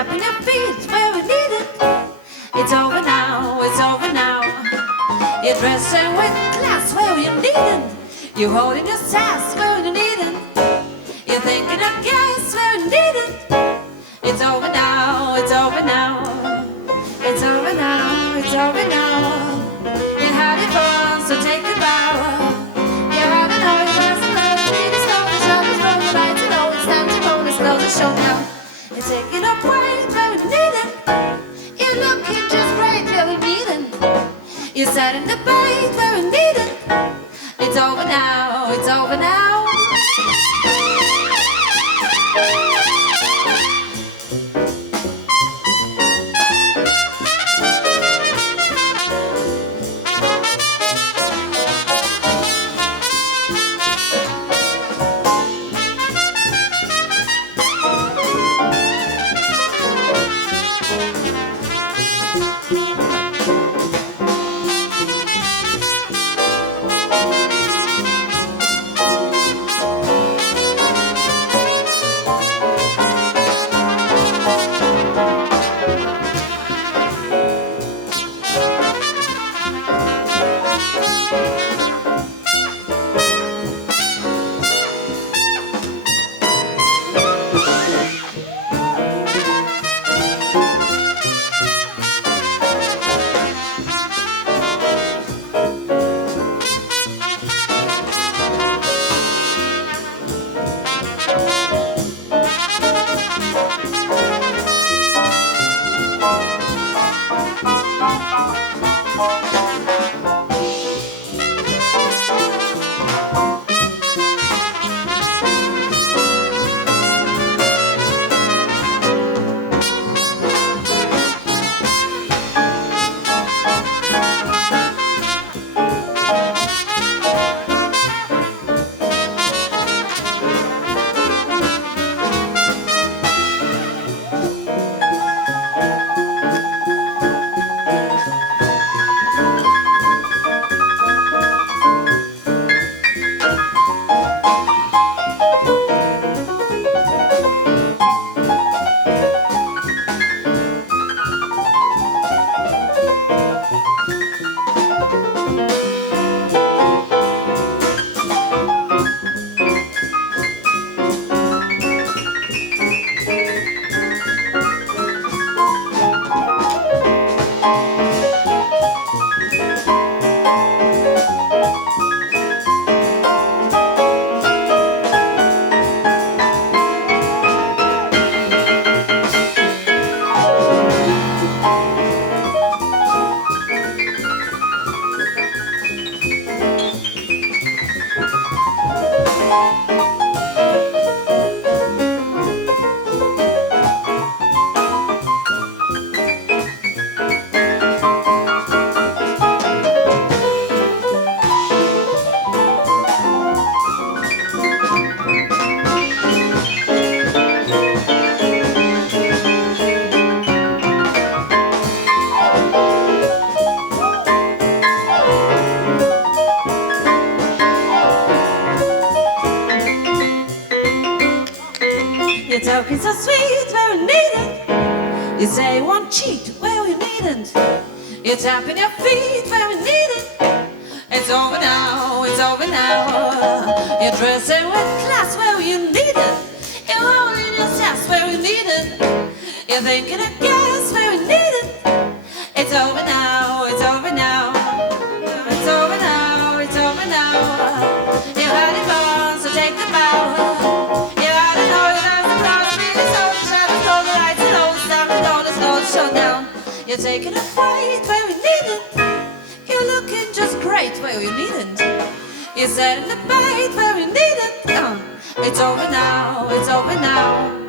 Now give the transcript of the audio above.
tapping your feet where we need it. It's over now, it's over now. You're dressing with class where you needn't. You're holding your sass where you needn't. You're thinking of gas where you needn't. It's over now, it's over now. It's over now, it's over now. You had it fun, so take a bow. You had it all, you passed the love. Need to slow the shadows, roll the lights, and all it's time to roll the slow the show now. You're taking a break where you needn't. You're looking just great where you needn't. You sat in the bait where you needn't. It's over now, it's over now. You're talking so sweet where you needn't. You say you won't cheat where you needn't. You're tapping your feet where you needn't. It's over now, it's over now. You're dressing with class where you needn't. You're holding your sass where you needn't. You're thinking of gas where you needn't. It's over now, it's over now. It's over now, it's over now. You had it on, so take the bow. You had it all, you lost the cross. Really slow the shadows, slow the lights, and all the stuff, and all the slow the show down. You're taking a fight where you needn't. You're looking just great where you needn't. You sat in the bait where you needn't. It's over now, it's over now.